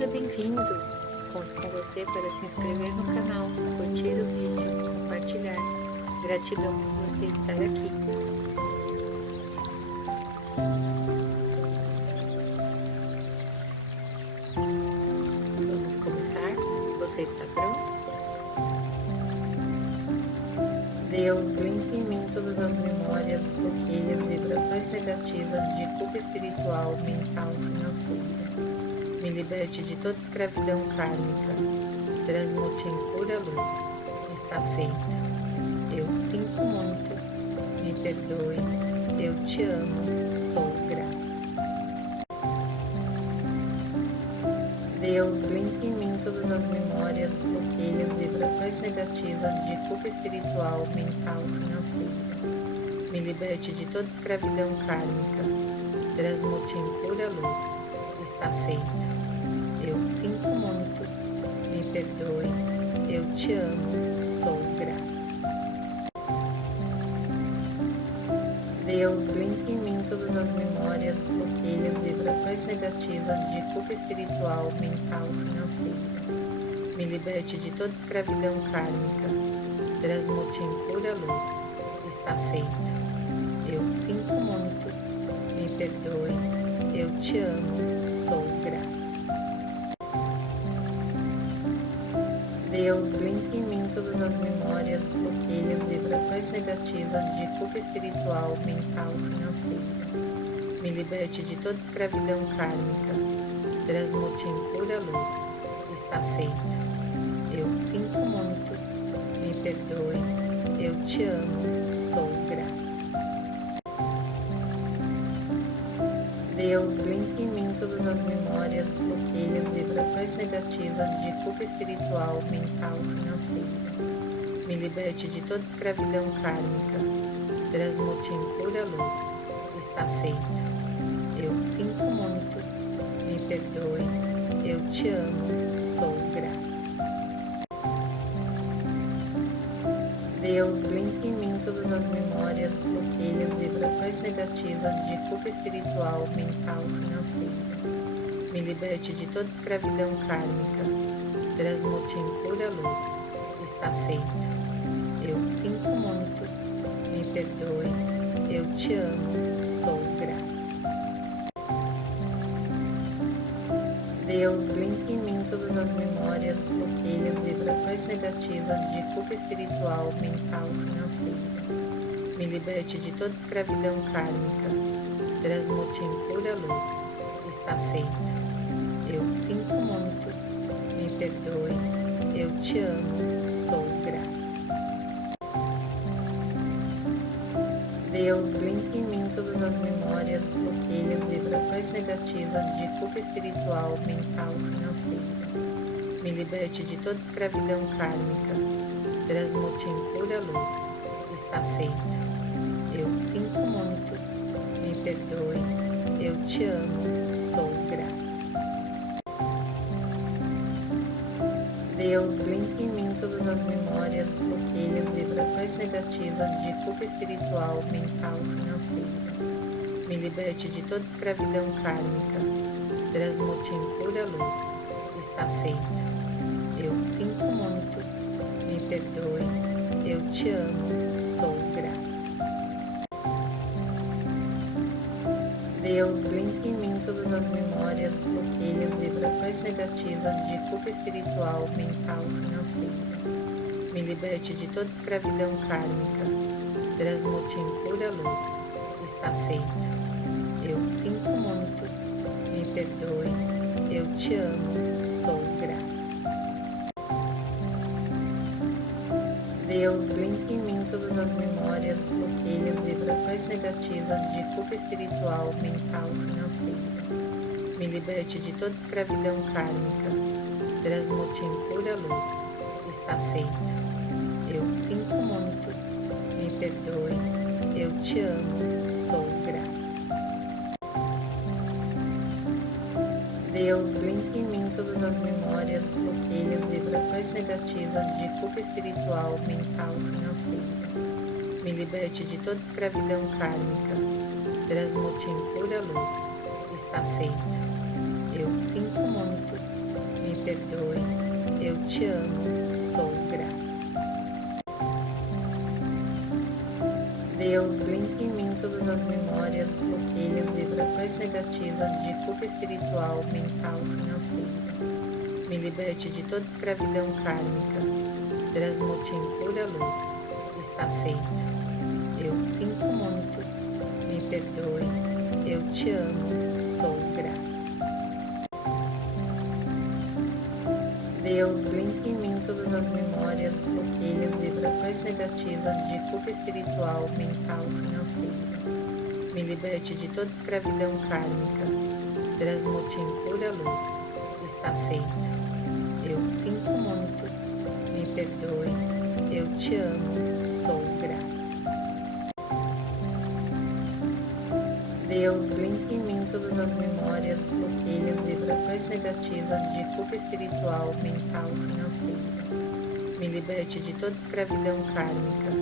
Seja bem-vindo! Conto com você para se inscrever no canal, curtir o vídeo, compartilhar. Gratidão por você estar aqui. Vamos começar? Você está pronto? Deus, limpe em mim todas as memórias, bloqueios, vibrações negativas de culpa espiritual, mental, financeira. Me liberte de toda escravidão kármica. Transmute em pura luz. Está feito. Eu sinto muito. Me perdoe. Eu te amo. Sou grata. Deus, limpe em mim todas as memórias, bloqueios, vibrações negativas de culpa espiritual, mental, financeira. Me liberte de toda escravidão kármica. Transmute em pura luz. Está feito. Eu sinto muito. Me perdoe. Eu te amo. Sou grata. Deus, limpe em mim todas as memórias, bloqueios, vibrações negativas de culpa espiritual, mental, financeira. Me liberte de toda escravidão kármica. Transmute em pura luz. Está feito. Eu sinto muito. Me perdoe. Eu te amo. Sou grata. Deus, limpe em mim todas as memórias, bloqueios, vibrações negativas de culpa espiritual, mental, financeira. Me liberte de toda escravidão kármica. Transmute em pura luz. Está feito. Eu sinto muito. Me perdoe. Eu te amo. Sou grata. Deus, limpe em mim todas as memórias, bloqueios, vibrações negativas de culpa espiritual, mental, financeira. Me liberte de toda escravidão kármica. Transmute em pura luz. Está feito. Eu sinto muito. Me perdoe. Eu te amo. Sou grata. Deus, limpe em mim todas as memórias, bloqueios, vibrações negativas de culpa espiritual, mental, financeira. Me liberte de toda escravidão kármica. Transmute em pura luz. Está feito. Eu sinto muito. Me perdoe. Eu te amo. Sou grata. Deus, limpe em mim todas as memórias, bloqueios, vibrações negativas de culpa espiritual, mental, financeira. Me liberte de toda escravidão kármica. Transmute em pura luz. Está feito. Eu sinto muito. Me perdoe. Eu te amo. Sou grata. Deus, limpe em mim todas as memórias, bloqueios, vibrações negativas de culpa espiritual, mental, financeira. Me liberte de toda escravidão kármica. Transmute em pura luz. Está feito. Eu sinto muito. Me perdoe. Eu te amo. Sou grata. Deus, limpe em mim todas as memórias, bloqueios, vibrações negativas de culpa espiritual, mental, financeira. Me liberte de toda escravidão kármica. Transmute em pura luz. Está feito. Eu sinto muito. Me perdoe. Eu te amo. Sou grata. Deus, limpe em mim todas as memórias, bloqueios, vibrações negativas de culpa espiritual, mental, financeira. Me liberte de toda escravidão kármica. Transmute em pura luz. Está feito. Eu sinto muito. Me perdoe. Eu te amo. Sou grata. Deus, limpe em mim todas as memórias, bloqueios, vibrações negativas de culpa espiritual, mental, financeira. Me liberte de toda escravidão kármica. Transmute em pura luz. Está feito. Eu sinto muito. Me perdoe. Eu te amo. Sou grata. Deus, limpe em mim todas as memórias, bloqueios, vibrações negativas de culpa espiritual, mental, financeira. Me liberte de toda escravidão kármica. Transmute em pura luz. Está feito. Eu sinto muito. me perdoe, eu te amo, sou grata. Deus, limpe em mim todas as memórias, bloqueios, vibrações negativas de culpa espiritual, mental, financeira. Me liberte de toda escravidão kármica. Transmute em pura luz. Está feito. Eu sinto muito. Me perdoe. Eu te amo. Sou grata. Deus, limpe em mim todas as memórias, bloqueios, vibrações negativas de culpa espiritual, mental, financeira. Me liberte de toda escravidão kármica. Transmute em pura luz. Está feito. Eu sinto muito. Me perdoe. Eu te amo. Sou grata. Deus, limpe em mim todas as memórias, bloqueios, vibrações negativas de culpa espiritual, mental, financeira. Me liberte de toda escravidão kármica.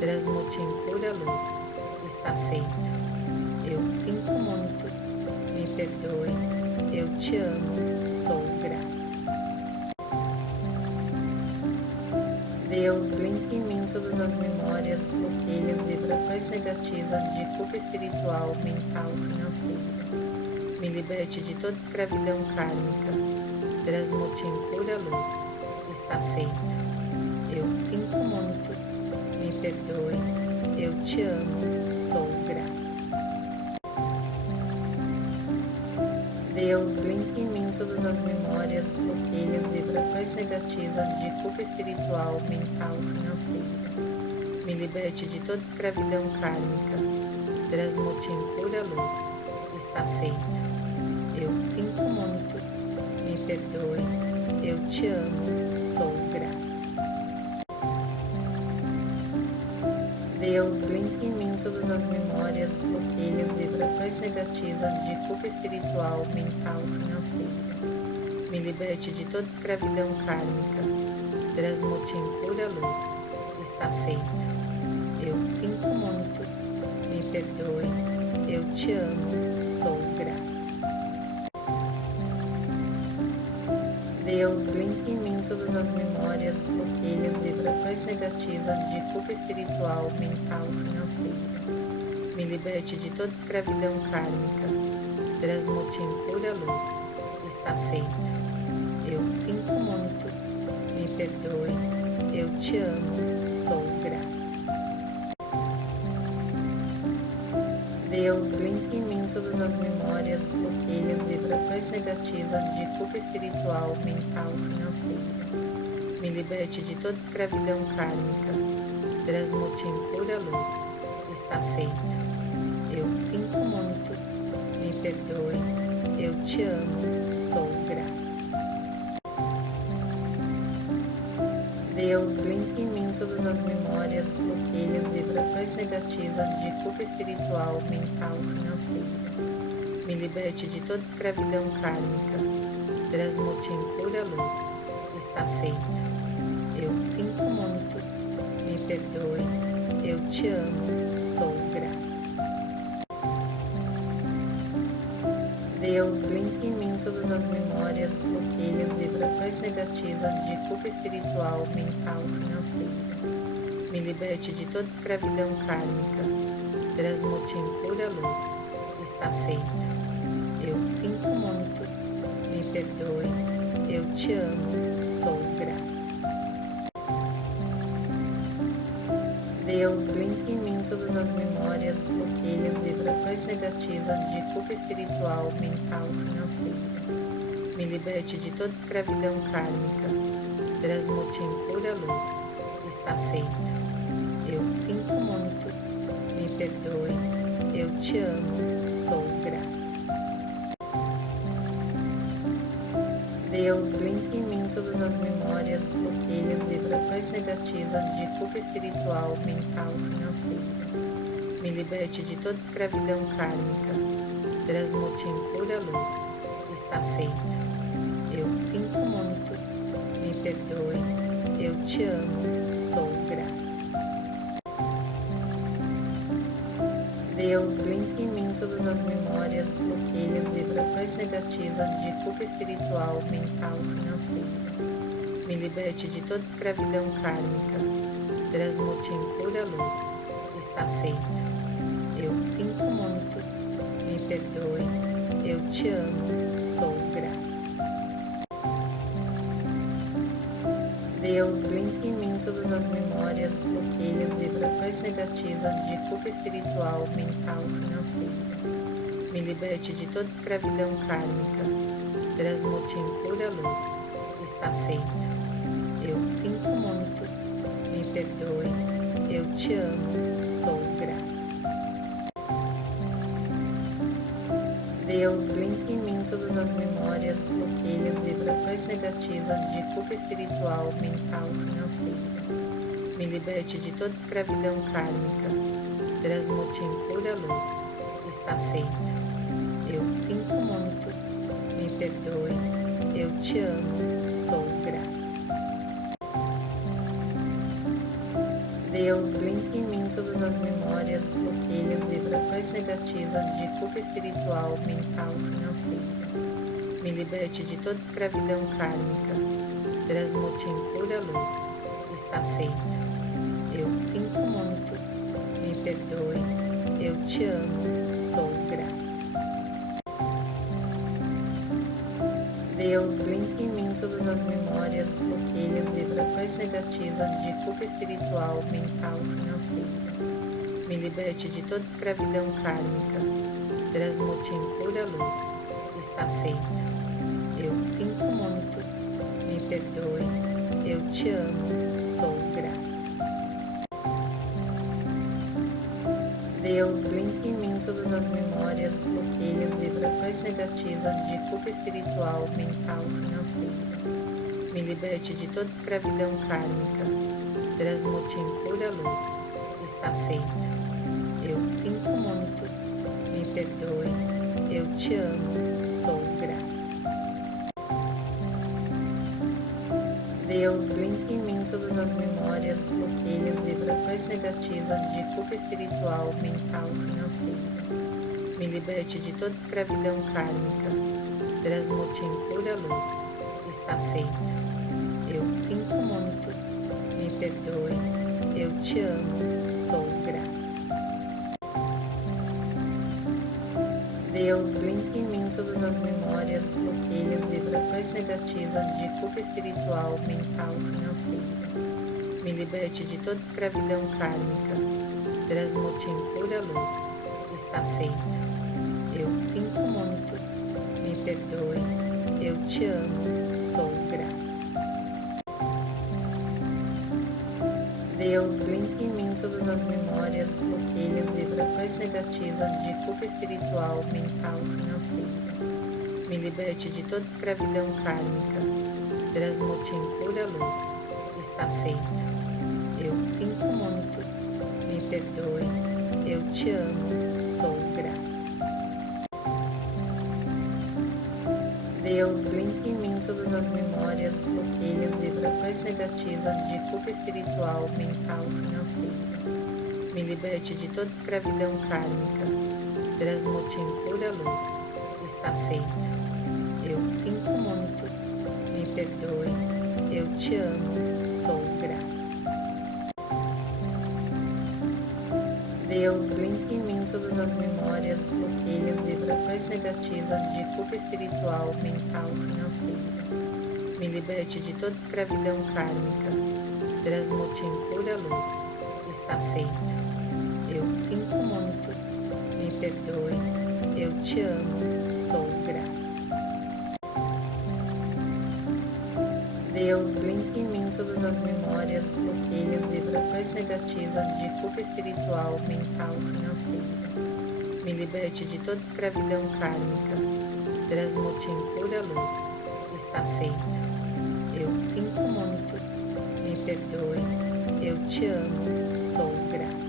Transmute em pura luz. Está feito. Eu sinto muito. Me perdoe. Eu te amo. Sou grata. Deus, limpe em mim todas as memórias, bloqueios, vibrações negativas de culpa espiritual, mental, financeira. Me liberte de toda escravidão kármica. Transmute em pura luz. Está feito. Eu sinto muito. Me perdoe. Eu te amo. Sou grata. Deus, limpe em mim todas as memórias, bloqueios, vibrações negativas de culpa espiritual, mental, financeira. Me liberte de toda escravidão kármica. Transmute em pura luz. Está feito. Eu sinto muito. Me perdoe. Eu te amo. Sou grata. Deus, limpe em mim todas as memórias, bloqueios, vibrações negativas de culpa espiritual, mental, financeira. Me liberte de toda escravidão kármica. Transmute em pura luz. Está feito. Eu sinto muito. Me perdoe. Eu te amo. Sou grata. Deus, limpe em mim todas as memórias, bloqueios, vibrações negativas de culpa espiritual, mental, financeira. Me liberte de toda escravidão kármica. Transmute em pura luz. Está feito. Eu sinto muito. Me perdoe. Eu te amo. Sou grata. Deus, limpe em mim todas as memórias, bloqueios, vibrações negativas de culpa espiritual, mental, financeira. Me liberte de toda escravidão kármica. Transmute em pura luz. Está feito. Eu sinto muito. Me perdoe. Eu te amo. Sou grata. Deus, limpe em mim todas as memórias, bloqueios, vibrações negativas de culpa espiritual, mental, financeira. Me liberte de toda escravidão kármica. Transmute em pura luz. Está feito. Eu sinto muito. Me perdoe. Eu te amo. Sou grata. Deus, limpe em mim todas as memórias, bloqueios, vibrações negativas de culpa espiritual, mental, financeira. Me liberte de toda escravidão kármica. Transmute em pura luz. Está feito. Eu sinto muito. Me perdoe. Eu te amo. Sou grata. Deus, limpe em mim todas as memórias, bloqueios, vibrações negativas de culpa espiritual, mental, financeira. Me liberte de toda escravidão kármica. Transmute em pura luz. Está feito. Eu sinto muito. Me perdoe. Eu te amo. Sou grata. Deus, limpe em mim todas as memórias, bloqueios, vibrações negativas de culpa espiritual, mental, financeira. Me liberte de toda escravidão kármica. Transmute em pura luz. Está feito. Eu sinto muito. Me perdoe. Eu te amo. Sou grata. Deus, limpe em mim todas todas as memórias, bloqueios, vibrações negativas de culpa espiritual, mental, financeira. Me liberte de toda escravidão kármica. Transmute em pura luz. Está feito. Eu sinto muito. Me perdoe. Eu te amo. Sou grata. Deus, limpe em mim todas as memórias, bloqueios, vibrações negativas de culpa espiritual, mental, financeira. Me liberte de toda escravidão kármica. Transmute em pura luz. Está feito. Eu sinto muito. Me perdoe. Eu te amo. Sou grata. Deus, limpe em mim todas as memórias, bloqueios, vibrações negativas de culpa espiritual, mental, financeira. Me liberte de toda escravidão kármica. Transmute em pura luz. Está feito. Eu sinto muito. Me perdoe. Eu te amo. Sou grata. Deus, limpe em mim todas as memórias, bloqueios, vibrações negativas de culpa espiritual, mental, financeira. Me liberte de toda escravidão kármica. Transmute em pura luz. Está feito. Eu sinto muito. Me perdoe. Eu te amo. Sou grata. Deus, limpe em mim todas as memórias, bloqueios, vibrações negativas de culpa espiritual, mental, financeira. Me liberte de toda escravidão kármica. Transmute em pura luz. Está feito. Eu sinto muito. Me perdoe. Eu te amo. Sou grata. Deus, limpe em mim todas as memórias, bloqueios, vibrações negativas de culpa espiritual, mental, financeira. Me liberte de toda escravidão kármica. Transmute em pura luz. Está feito. Eu sinto muito. Me perdoe. Eu te amo. Sou grata. Deus, limpe em mim todas as memórias, bloqueios, vibrações negativas de culpa espiritual, mental, financeira. Me liberte de toda escravidão kármica. Transmute em pura luz. Está feito. Eu sinto muito. Me perdoe. Eu te amo. Sou grata. Deus, limpe em mim todas as memórias, bloqueios, vibrações negativas de culpa espiritual, mental, financeira. Me liberte de toda escravidão kármica. Transmute em pura luz. Está feito. Eu sinto muito. Me perdoe. Eu te amo. Sou grata. Deus, limpe em mim todas as memórias, bloqueios, vibrações negativas de culpa espiritual, mental, financeira. Me liberte de toda escravidão kármica. Transmute em pura luz. Está feito. Eu sinto muito. Me perdoe. Eu te amo. Sou grata. Deus, limpe em mim todas as memórias, bloqueios, vibrações negativas de culpa espiritual, mental, financeira. Me liberte de toda escravidão kármica. Transmute em pura luz. Está feito. Eu sinto muito. Me perdoe. Eu te amo. Sou grata. Deus, limpe em mim todas as memórias, bloqueios, vibrações negativas de culpa espiritual, mental, financeira. Me liberte de toda escravidão kármica. Transmute em pura luz. Está feito. Eu sinto muito. Me perdoe. Eu te amo. Sou grata. Deus, limpe em mim todas as memórias, bloqueios, vibrações negativas de culpa espiritual, mental, financeira. Me liberte de toda escravidão kármica. Transmute em pura luz. Está feito. Eu sinto muito. Me perdoe. Eu te amo. Sou grata.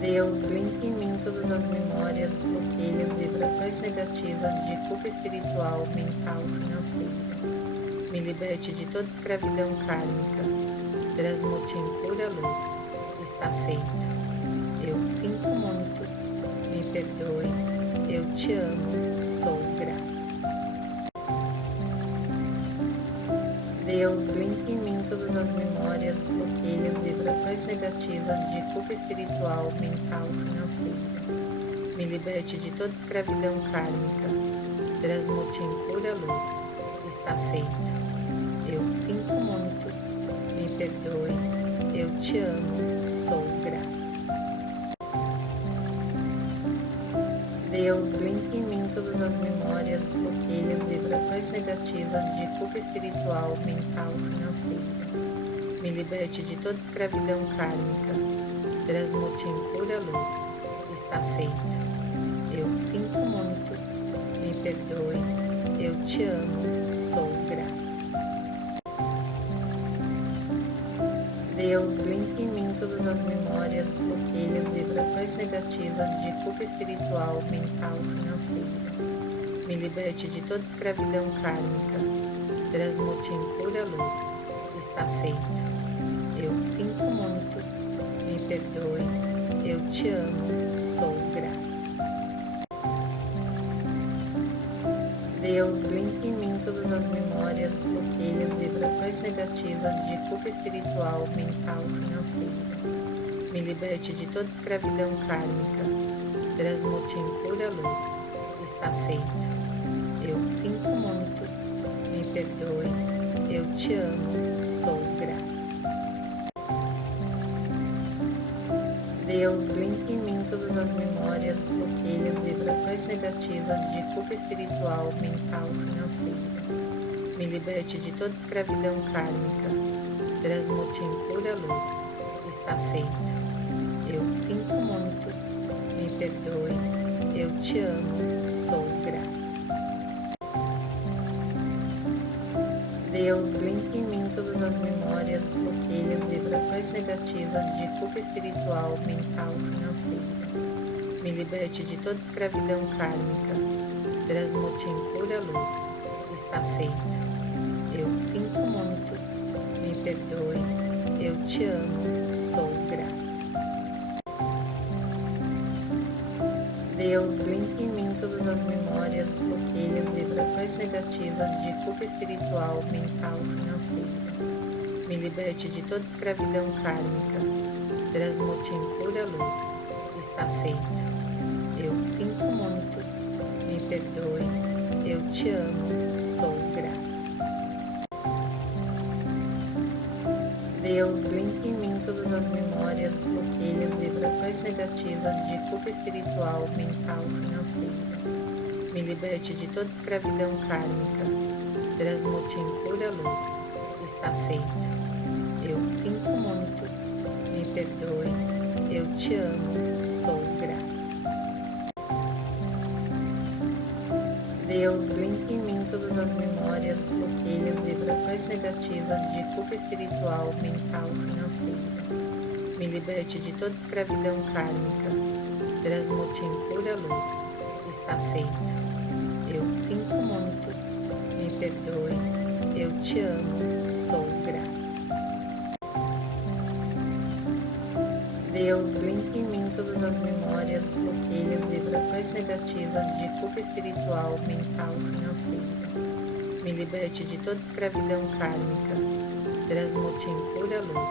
Deus, limpe em mim todas as memórias, bloqueios, vibrações negativas de culpa espiritual, mental, financeira. Me liberte de toda escravidão kármica. Transmute em pura luz. Está feito. Eu Eu sinto muito, me perdoe, eu te amo, sou grata. Deus, limpe em mim todas as memórias, bloqueios, vibrações negativas de culpa espiritual, mental, financeira. Me liberte de toda escravidão kármica. Transmute em pura luz. Está feito. Eu sinto muito. Me perdoe. Eu te amo. Sou grata. Deus, limpe em mim todas as memórias, bloqueios, vibrações negativas de culpa espiritual, mental, financeira. Me liberte de toda escravidão kármica. Transmute em pura luz. Está feito. Eu sinto muito. Me perdoe. Eu te amo. Sou grata. Deus, limpe em mim todas as memórias, bloqueios, vibrações negativas de culpa espiritual, mental, financeira. Me liberte de toda escravidão kármica. Transmute em pura luz. Está feito. Eu sinto muito. Me perdoe. Eu te amo. Sou grata. Deus, limpe em mim todas as memórias, bloqueios, vibrações negativas de culpa espiritual, mental, financeira. Me liberte de toda escravidão kármica. Transmute em pura luz. Está feito. Eu sinto muito. Me perdoe. Eu te amo. Sou grata. Deus, limpe em mim todas as memórias, bloqueios, vibrações negativas de culpa espiritual, mental, financeira. Me liberte de toda escravidão kármica. Transmute em pura luz. Está feito. Eu sinto muito. Me perdoe. Eu te amo. Sou grata. Deus, limpe em mim todas as memórias, bloqueios, vibrações negativas de culpa espiritual, mental, financeira. Me liberte de toda escravidão kármica. Transmute em pura luz. Está feito. Eu sinto muito. Me perdoe. Eu te amo. Sou grata. Deus, limpe em mim todas as memórias, bloqueios, vibrações negativas de culpa espiritual, mental, financeira. Me liberte de toda escravidão kármica. Transmute em pura luz. Está feito. Eu sinto muito. Me perdoe. Eu te amo. Sou grata. Deus, limpe em mim todas as memórias, bloqueios, vibrações negativas de culpa espiritual, mental, financeira. Me liberte de toda escravidão kármica. Transmute em pura luz. Está feito. Eu sinto muito. Me perdoe. Eu te amo. Sou grata. Deus, limpe em mim todas as memórias, bloqueios, vibrações negativas de culpa espiritual, mental, financeira. Me liberte de toda escravidão kármica. Transmute em pura luz. Está feito. Eu sinto muito. Me perdoe. Eu te amo. Sou grata. Deus, limpe em mim todas as memórias, bloqueios, vibrações negativas de culpa espiritual, mental, financeira. Me liberte de toda escravidão kármica. Transmute em pura luz.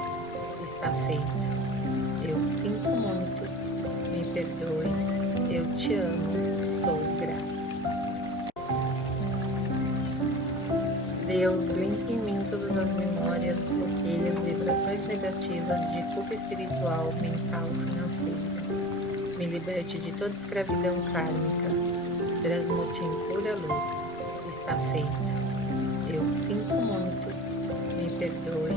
Está feito. Eu sinto muito. Me perdoe. Eu te amo. Sou grata. Deus, limpe em mim todas as memórias, bloqueios, vibrações negativas de culpa espiritual, mental, financeira. Me liberte de toda escravidão kármica. Transmute em pura luz. Está feito. Eu sinto muito. Me perdoe.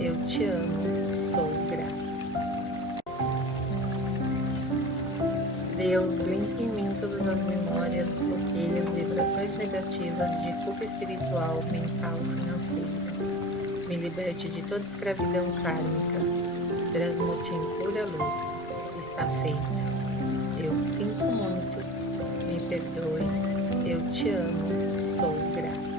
Eu te amo. Sou grata. Deus, limpe em mim todas as memórias, bloqueios, vibrações negativas de culpa espiritual, mental, financeira. Me liberte de toda escravidão kármica. Transmute em pura luz. Está feito. Eu sinto muito. Me perdoe. Eu te amo. Sou grata.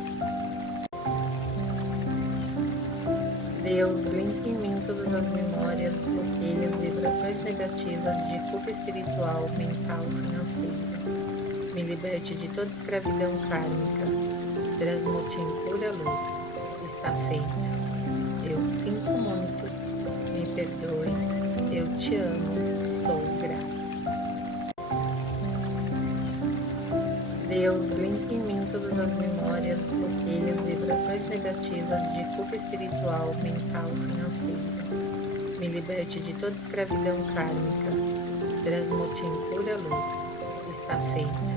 Deus, Deus, limpe em mim todas as memórias, bloqueios, vibrações negativas de culpa espiritual, mental, financeira. Me liberte de toda escravidão kármica. Transmute em pura luz. Está feito. Eu sinto muito. Me perdoe. Eu te amo. Sou grata. Deus, limpe em mim todas as memórias, bloqueios, vibrações negativas de culpa espiritual, mental, financeira. Me liberte de toda escravidão kármica. Transmute em pura luz. Está feito.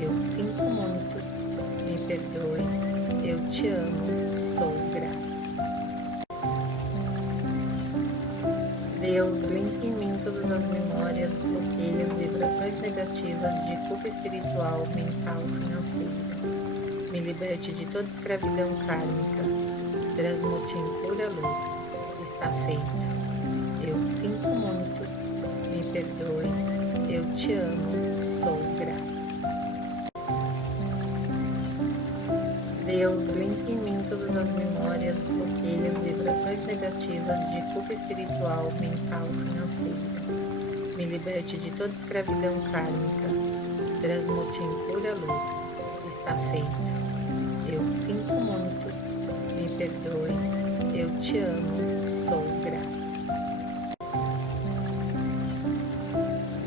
Eu sinto muito. Me perdoe. Eu te amo. Sou grata. Deus, limpe em mim todas as memórias, bloqueios, vibrações negativas de culpa espiritual, mental, financeira. Me liberte de toda escravidão kármica. Transmute em pura luz. Está feito. Eu sinto muito. Me perdoe. Eu te amo. Sou grata. Deus, limpe em mim todas as memórias, bloqueios, vibrações negativas de culpa espiritual, mental, financeira. Me liberte de toda escravidão kármica. Transmute em pura luz. Está feito. Eu sinto muito. Me perdoe. Eu te amo. Sou grata.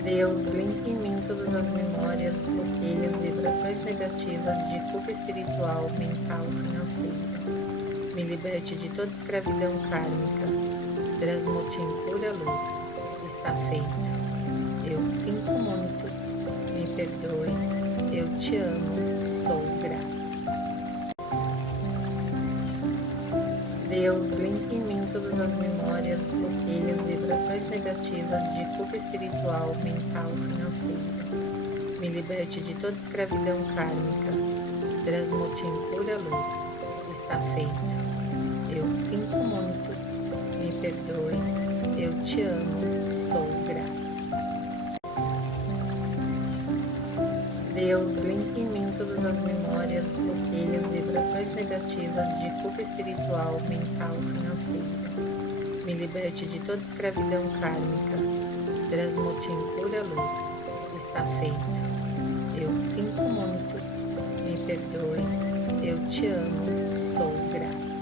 Deus, limpe em mim todas as memórias, bloqueios, vibrações negativas de culpa espiritual, mental, financeira. Me liberte de toda escravidão kármica. Transmute em pura luz. Está feito. Eu sinto muito. Me perdoe. Eu te amo. Sou grata. Deus, limpe em mim todas as memórias, bloqueios, vibrações negativas de culpa espiritual, mental, financeira. Me liberte de toda escravidão kármica. Transmute em pura luz. Está feito. Eu sinto muito. Me perdoe. Eu te amo. Sou grata. Deus, limpe em mim todas as memórias, bloqueios, vibrações negativas de culpa espiritual, mental, financeira. Me liberte de toda escravidão kármica. Transmute em pura luz. Está feito. Eu sinto muito. Me perdoe. Eu te amo. Sou grata.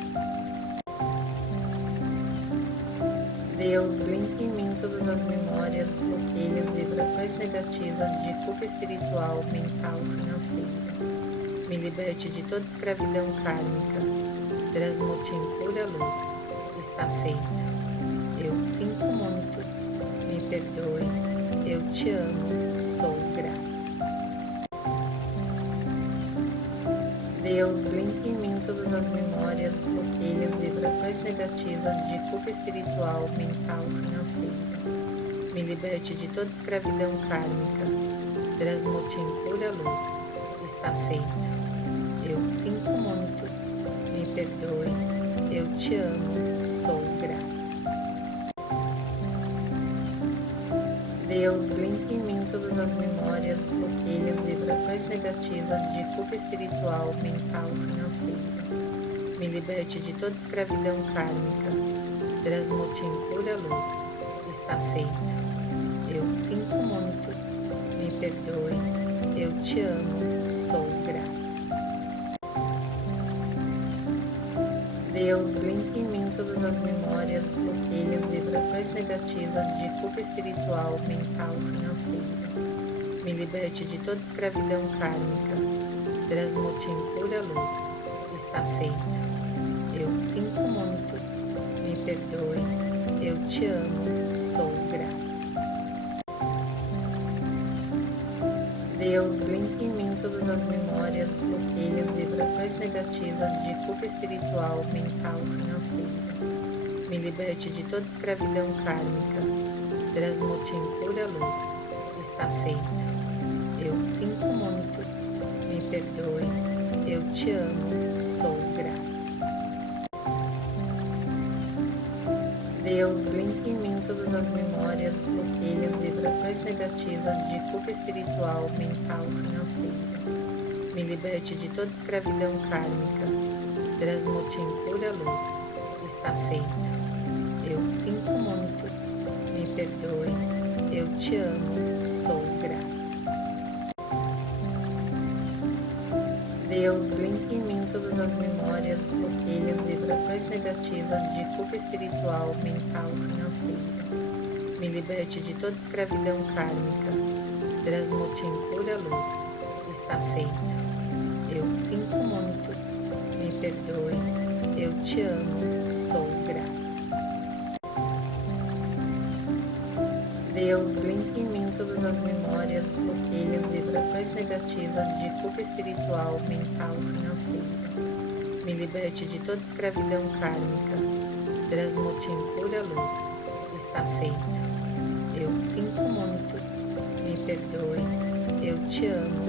Deus, limpe em mim todas as memórias, bloqueios, vibrações negativas de culpa espiritual, mental, financeira. Me liberte de toda escravidão kármica. Transmute em pura luz. Está feito. Eu sinto muito. Me perdoe. Eu te amo. Sou grata. Deus, limpe em mim todas as memórias, bloqueios, vibrações negativas de culpa espiritual, mental, financeira. Me liberte de toda escravidão kármica. Transmute em pura luz. Está feito. Eu sinto muito. Me perdoe. Eu te amo. Sou grata. Deus, limpe em mim todas as memórias, bloqueios, vibrações negativas de culpa espiritual, mental, financeira. Me liberte de toda escravidão kármica. Transmute em pura luz. Está feito. Eu sinto muito. Me perdoe. Eu te amo. Sou grata. Deus, limpe em mim todas as memórias, bloqueios, vibrações negativas de culpa espiritual, mental, financeira. Me liberte de toda escravidão kármica. Transmute em pura luz. Está feito. Eu sinto muito. Me perdoe. Eu te amo. Sou grata. Deus, limpe em mim todas as memórias, bloqueios, vibrações negativas de culpa espiritual, mental, financeira. Me liberte de toda escravidão kármica. Transmute em pura luz. Está feito. Eu sinto muito. Me perdoe. Eu te amo. Sou grata. Deus, limpe em mim todas as memórias, bloqueios, vibrações negativas de culpa espiritual, mental, financeira. Me liberte de toda escravidão kármica. Transmute em pura luz. está feito. Eu sinto muito, me perdoe, eu te amo, sou grata. Deus, limpe em mim todas as memórias, bloqueios, vibrações negativas de culpa espiritual, mental, financeira. Me liberte de toda escravidão kármica. Transmute em pura luz. Está feito. Eu sinto muito. Me perdoe. Eu te amo. Sou grata. Deus, limpe em mim todas as memórias, bloqueios, vibrações negativas de culpa espiritual, mental, financeira. Me liberte de toda escravidão kármica. Transmute em pura luz. Está feito. Eu sinto muito. Me perdoe. Eu te amo.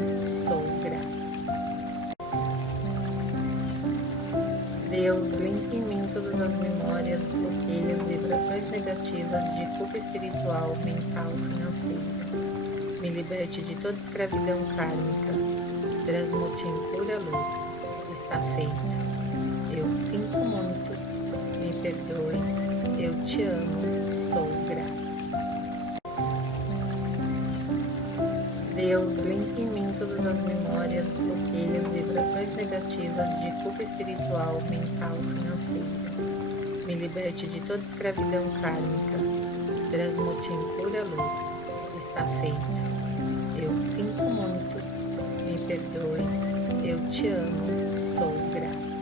Sou grata. Deus, limpe em mim todas as memórias, bloqueios, vibrações negativas de culpa espiritual, mental, financeira. Me liberte de toda escravidão kármica. Transmute em pura luz. Está feito. Eu sinto muito. Me perdoe. Eu te amo. Sou grata. Deus, limpe em mim todas as memórias, bloqueios, vibrações negativas de culpa espiritual, mental, financeira. Me liberte de toda escravidão kármica. Transmute em pura luz. Está feito. Eu sinto muito. Me perdoe. Eu te amo. Sou grata.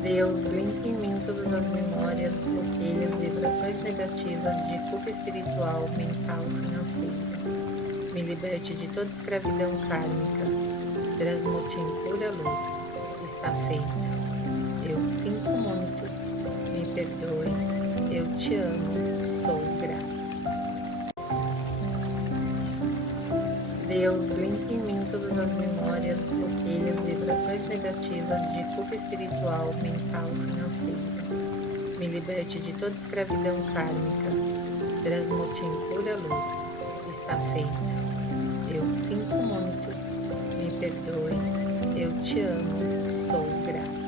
Deus, limpe em mim todas as memórias, bloqueios, vibrações negativas de culpa espiritual, mental, financeira. Me liberte de toda escravidão kármica. Transmute em pura luz. Está feito. Eu sinto muito. Me perdoe. Eu te amo. Sou grata. Deus, limpe em mim todas as memórias, bloqueios, vibrações negativas de culpa espiritual, mental, financeira. Me liberte de toda escravidão kármica. Transmute em pura luz. Está feito. Eu sinto muito. Me perdoe. Eu te amo. Sou grata.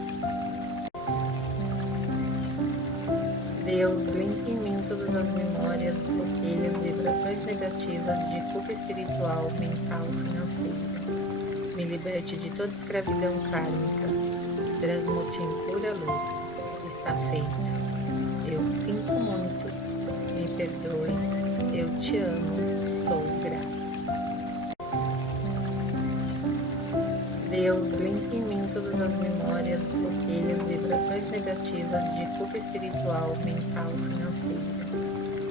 Deus, limpe em mim todas as memórias, bloqueios, vibrações negativas de culpa espiritual, mental, financeira. Me liberte de toda escravidão kármica. Transmute em pura luz. Está feito. Eu sinto muito. Me perdoe. Eu te amo. Sou grata. Deus, limpe em mim todas as memórias, bloqueios, vibrações negativas de culpa espiritual, mental, financeira.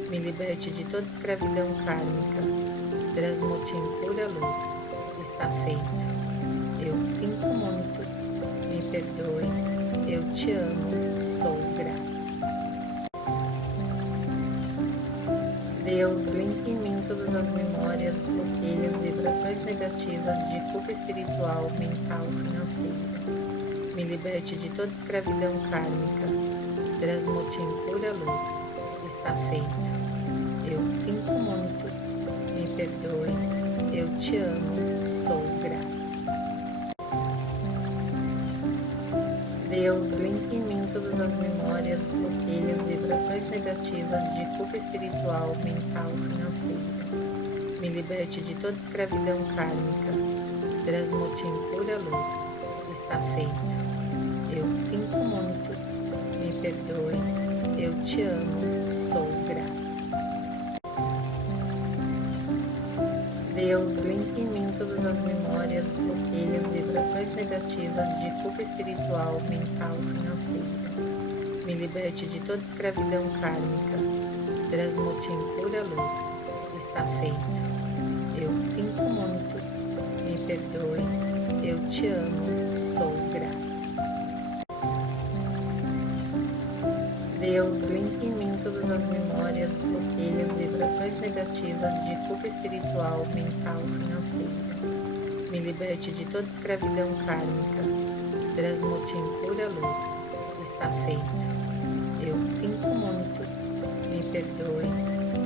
Me liberte de toda escravidão kármica. Transmute em pura luz. Está feito. Eu sinto muito. Me perdoe. Eu te amo. Sou grata. Deus, limpe em mim todas as memórias, bloqueios, vibrações negativas de culpa espiritual, mental, financeira. Me liberte de toda escravidão kármica. Transmute em pura luz. Está feito. Eu sinto muito. Me perdoe. Eu te amo. Sou grata. Deus, limpe em mim todas as memórias, bloqueios, vibrações negativas de culpa espiritual, mental, financeira. Me liberte de toda escravidão kármica. Transmute em pura luz. Está feito. Eu sinto muito. Me perdoe. Eu te amo. Sou grata. Deus, limpe em mim todas as memórias, bloqueios, vibrações negativas de culpa espiritual, mental, financeira. Me liberte de toda escravidão kármica. Transmute em pura luz. Está feito. Eu sinto muito. Me perdoe. Eu te amo. Sou grata. Deus, limpe em mim todas as memórias, bloqueios, vibrações negativas de culpa espiritual, mental, financeira. Me liberte de toda escravidão kármica. Transmute em pura luz. Está feito. Eu sinto muito. Me perdoe.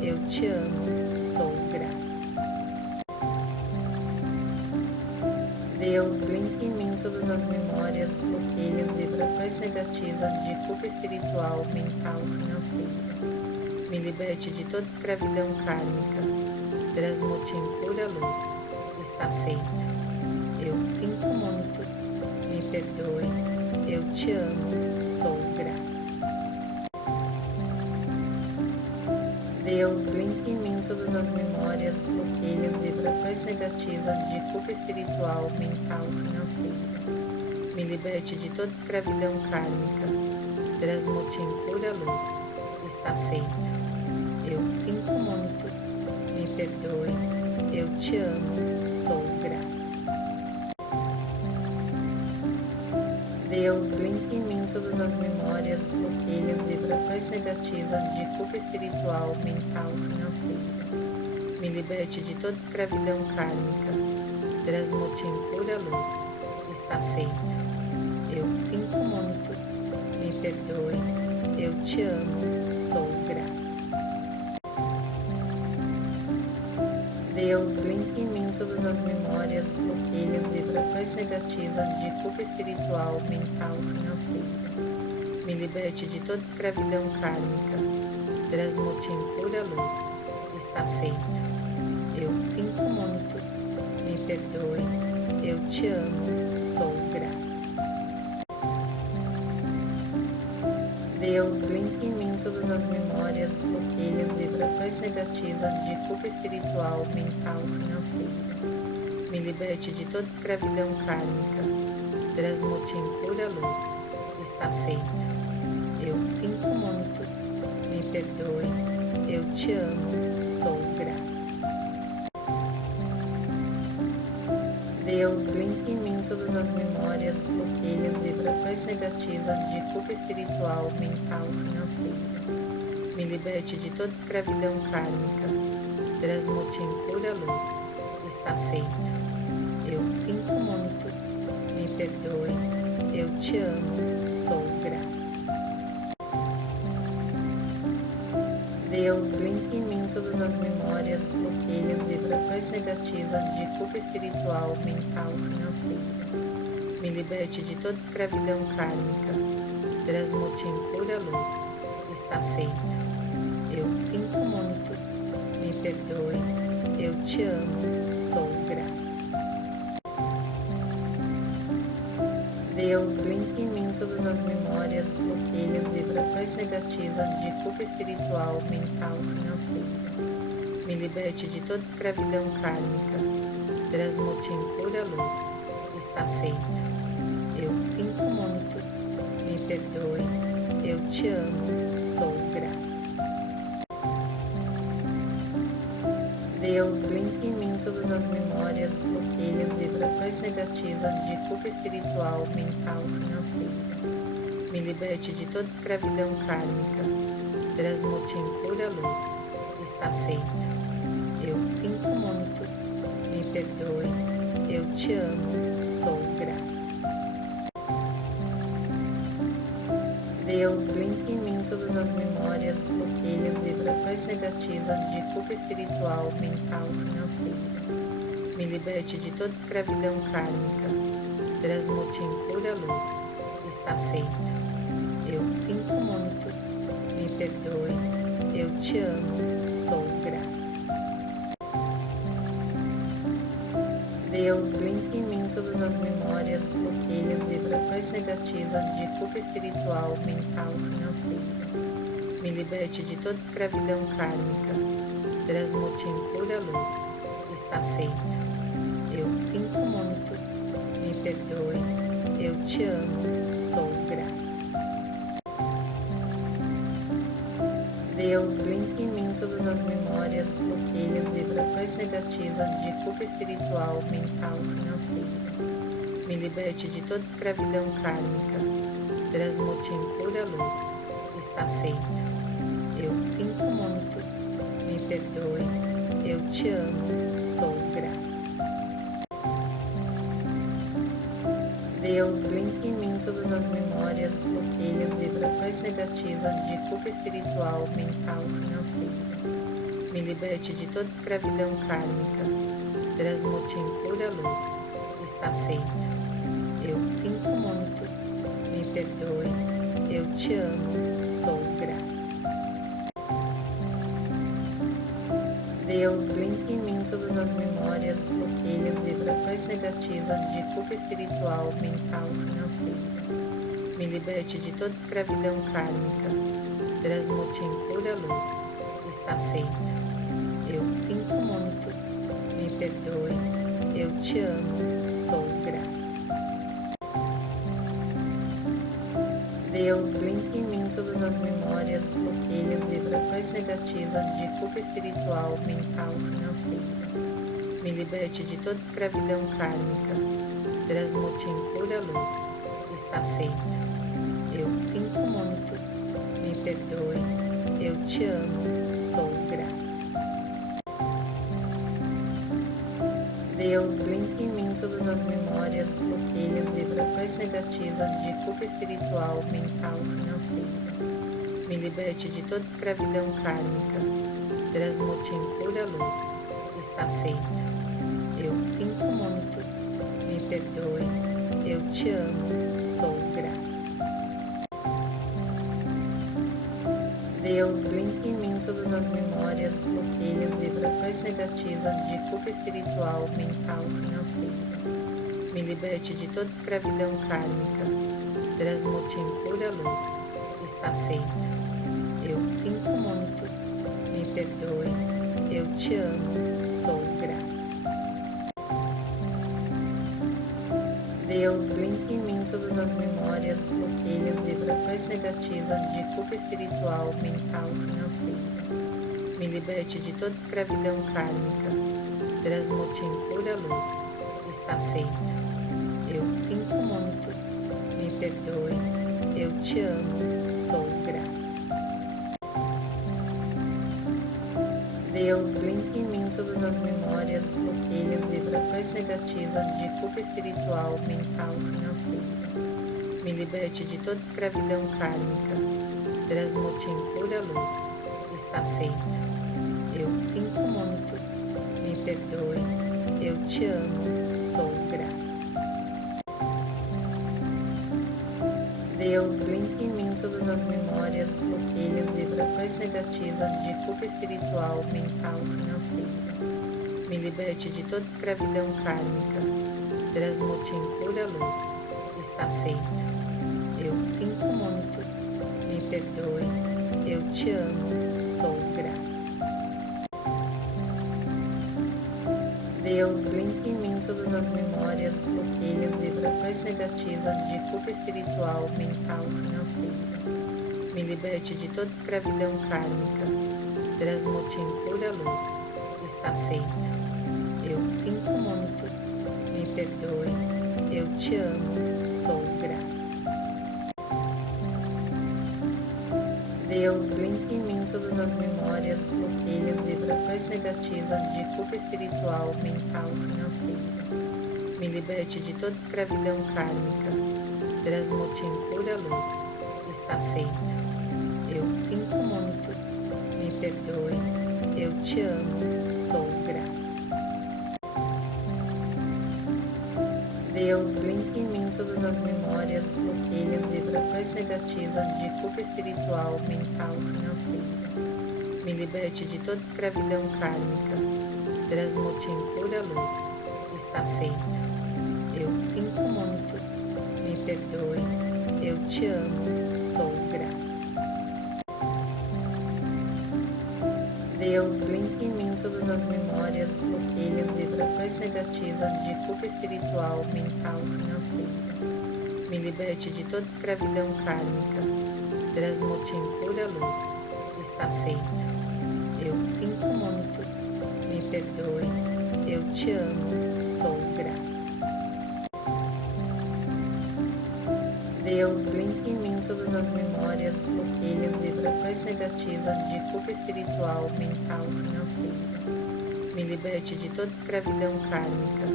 Eu te amo. Sou grata. Deus, limpe em mim todas as memórias, bloqueios, vibrações negativas de culpa espiritual, mental, financeira. Me liberte de toda escravidão kármica. Transmute em pura luz. Está feito. Eu sinto muito. Me perdoe. Eu te amo. Sou grata. Deus, limpe em mim todas as memórias, bloqueios, vibrações negativas de culpa espiritual, mental, financeira. Me liberte de toda escravidão kármica. Transmute em pura luz. Está feito. Eu sinto muito. Me perdoe. Eu te amo. Sou grata. Deus, limpe em mim todas as memórias, bloqueios, vibrações negativas de culpa espiritual, mental, financeira. Me liberte de toda escravidão kármica. Transmute em pura luz. Está feito. Eu sinto muito. Me perdoe. Eu te amo. Sou grata. Deus, limpe em mim todas as memórias, bloqueios, vibrações negativas de culpa espiritual, mental, financeira. Me liberte de toda escravidão kármica. Transmute em pura luz. Está feito. Eu sinto muito. Me perdoe. Eu te amo. Sou grata. Deus, limpe em mim todas as memórias, bloqueios, vibrações negativas de culpa espiritual, mental, financeira. Me liberte de toda escravidão kármica. Transmute em pura luz. Está feito. Eu sinto muito. Me perdoe. Eu te amo. Sou grata. Deus, limpe em mim todas as memórias, bloqueios, vibrações negativas de culpa espiritual, mental, financeira. Me liberte de toda escravidão kármica. Transmute em pura luz. Está feito. Eu sinto muito. Me perdoe. Eu te amo. Sou grata. Deus, limpe em mim todas as memórias, bloqueios, vibrações negativas de culpa espiritual, mental, financeira. Me liberte de toda escravidão kármica. Transmute em pura luz. Está feito. Eu sinto muito. Me perdoe. Eu te amo. Sou grata. Deus, limpe em mim todas as memórias, bloqueios, vibrações negativas de culpa espiritual, mental, financeira. Me liberte de toda escravidão kármica. Transmute em pura luz. Está feito. Eu sinto muito. Me perdoe. Eu te amo. Sou grata. Deus, limpe em mim todas as memórias, bloqueios, vibrações negativas de culpa espiritual, mental, financeira. Me liberte de toda escravidão kármica. Transmute em pura luz. Está feito. Eu sinto muito. Me perdoe. Eu te amo. Sou grata. Deus, limpe em mim todas as memórias, bloqueios, vibrações negativas de culpa espiritual, mental, financeira. Me liberte de toda escravidão kármica. Transmute em pura luz. Está feito. Eu sinto muito. Me perdoe. Eu te amo. Sou grata. Deus, limpe em mim todas as memórias, bloqueios, vibrações negativas de culpa espiritual, mental, financeira. Me liberte de toda escravidão kármica. Transmute em pura luz. Está feito. Eu sinto muito. Me perdoe. Eu te amo. Sou grata. Deus, limpe em mim todas as memórias, bloqueios, vibrações negativas de culpa espiritual, mental, financeira. Me liberte de toda escravidão kármica. Transmute em pura luz. Está feito. Eu sinto muito. Me perdoe. Eu te amo. Sou grata. Deus, limpe em mim todas as memórias, bloqueios, vibrações negativas de culpa espiritual, mental, financeira. Me liberte de toda escravidão kármica. Transmute em pura luz. Está feito. eu sinto muito, me perdoe, eu te amo, sou grata. Deus, limpe em mim todas as memórias, bloqueios, vibrações negativas de culpa espiritual, mental, financeira. Me liberte de toda escravidão kármica. Transmute em pura luz. Está feito. Eu sinto muito. Me perdoe. Eu te amo. Sou grata. Deus, limpe em mim todas as memórias, bloqueios, vibrações negativas de culpa espiritual, mental, financeira. Me liberte de toda escravidão kármica. Transmute em pura luz. Está feito. Eu sinto muito. Me perdoe. Eu te amo. Sou grata. Deus, limpe em mim todas as memórias, bloqueios, vibrações negativas de culpa espiritual, mental, financeira. Me liberte de toda escravidão kármica. Transmute em pura luz. Está feito. Eu sinto muito. Me perdoe. Eu te amo. Sou grata. Deus, limpe em mim todas as memórias, bloqueios, vibrações negativas de culpa espiritual, mental, financeira. Me liberte de toda escravidão kármica. Transmute em pura luz. Está feito. Eu sinto muito. Me perdoe. Eu te amo. Sou grata. Deus, limpe em mim todas as memórias, bloqueios, vibrações negativas de culpa espiritual, mental, financeira. Me liberte de toda escravidão kármica. Transmute em pura luz. Está feito. Eu sinto muito. Me perdoe. Eu te amo. Sou grata. Deus, limpe em mim todas as memórias, bloqueios, vibrações negativas de culpa espiritual, mental, financeira. Me liberte de toda escravidão kármica. Transmute em pura luz. Está feito. Eu sinto muito. Me perdoe. Eu te amo. Sou grata. Deus, limpe em mim todas as memórias, bloqueios, vibrações negativas de culpa espiritual, mental, financeira. Me liberte de toda escravidão kármica. Transmute em pura luz. Está feito. Eu sinto muito. Me perdoe. Eu te amo. Sou grata. Deus, limpe em mim todas as memórias, bloqueios, vibrações negativas de culpa espiritual, mental, financeira. Me liberte de toda escravidão kármica. Transmute em pura luz. Está feito. Eu sinto muito. Me perdoe. Eu te amo. Sou grata. Deus, limpe em mim todas as memórias, bloqueios, vibrações negativas de culpa espiritual, mental, financeira. Me liberte de toda escravidão kármica. Transmute em pura luz. Está feito. Eu sinto muito. Me perdoe. Eu te amo. Sou grata. Deus, limpe em mim todas as memórias, bloqueios, vibrações negativas de culpa espiritual, mental, financeira. Me liberte de toda escravidão kármica. Transmute em pura luz. Está feito. Eu sinto muito. Me perdoe. Eu te amo. Sou grata. Deus, limpe em mim todas as memórias, bloqueios, vibrações negativas de culpa espiritual, mental, financeira. Me liberte de toda escravidão kármica. Transmute em pura luz. Está feito. Eu sinto muito. Me perdoe. Eu te amo. Sou grata. Deus, limpe em mim todas as memórias, bloqueios, vibrações negativas de culpa espiritual, mental, financeira. Me liberte de toda escravidão kármica.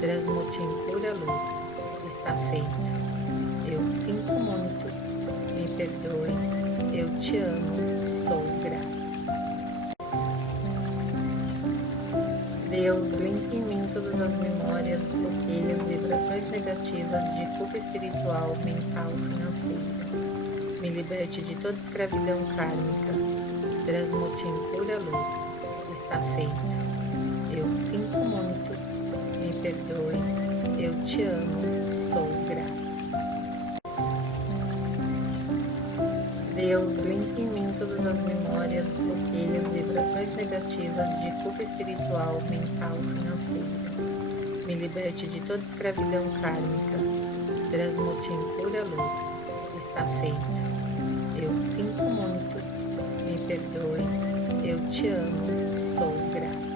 Transmute em pura luz. Está feito. Eu sinto muito. Me perdoe. Eu te amo. Sou grata. Deus, limpe em mim todas as memórias, bloqueios, vibrações negativas de culpa espiritual, mental, financeira. Me liberte de toda escravidão kármica. Transmute em pura luz. Está feito. Eu sinto muito. Me perdoe. Eu te amo. Sou grata. Deus, limpe em mim todas as memórias, bloqueios, vibrações negativas de culpa espiritual, mental, financeira. Me liberte de toda escravidão kármica. Transmute em pura luz. Está feito. Eu sinto muito. Me perdoe. Eu te amo. Sou grata.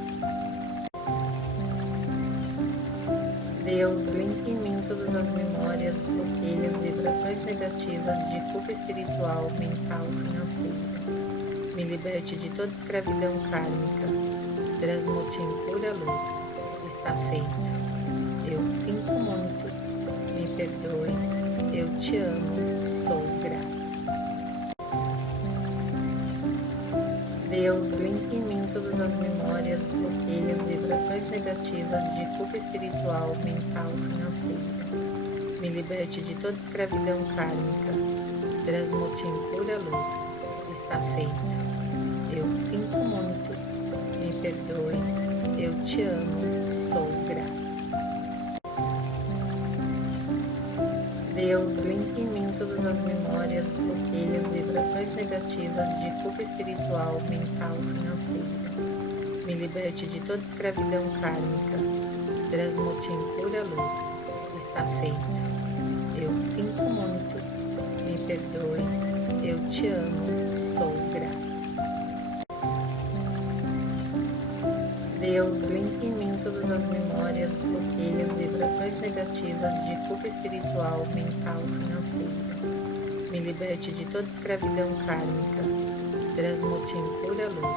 Deus, limpe em mim todas as memórias, bloqueios, vibrações negativas de culpa espiritual, mental, financeira. Me liberte de toda escravidão kármica. Transmute em pura luz. Está feito. Eu sinto muito. Me perdoe. Eu te amo. Sou grata. Deus, limpe em mim todas as memórias, bloqueios, vibrações negativas de culpa espiritual, mental, financeira. Me liberte de toda escravidão kármica. Transmute em pura luz. Está feito. Eu sinto muito. Me perdoe. Eu te amo. Sou grata. Deus, limpe em mim todas as memórias, bloqueios, vibrações negativas de culpa espiritual, mental, financeira. Me liberte de toda escravidão kármica. Transmute em pura luz. Está feito. Eu sinto muito. Me perdoe. Eu te amo. Sou grata. Deus, limpe em mim todas as memórias, bloqueios, vibrações negativas de culpa espiritual, mental, financeira. Me liberte de toda escravidão kármica. Transmute em pura luz.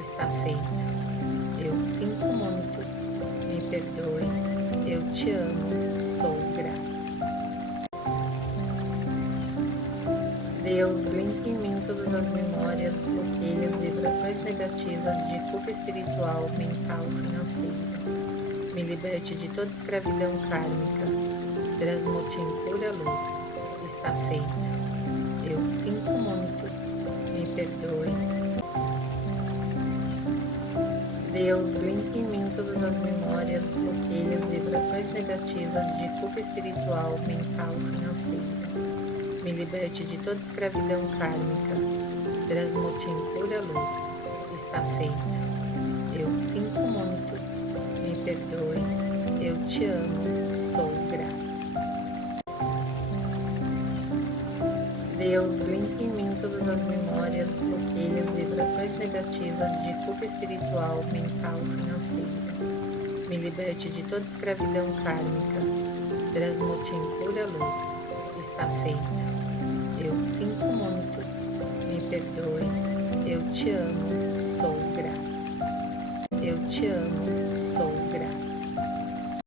Está feito. Eu sinto muito. Me perdoe. Eu te amo. Sou grata. Deus, limpe em mim todas as memórias, bloqueios, vibrações negativas de culpa espiritual, mental, financeira. Me liberte de toda escravidão kármica. Transmute em pura luz. Está feito. Eu sinto muito. Me perdoe. Deus, limpe em mim todas as memórias, bloqueios, vibrações negativas de culpa espiritual, mental, financeira. Me liberte de toda escravidão kármica. Transmute em pura luz. Está feito. Eu sinto muito. Me perdoe. Eu te amo. Sou grata. Deus, limpe em mim todas as memórias, bloqueios, vibrações negativas de culpa espiritual, mental, financeira. Me liberte de toda escravidão kármica. Transmute em pura luz. Está feito. Eu sinto muito. Me perdoe. Eu te amo. Sou grata. Eu te amo.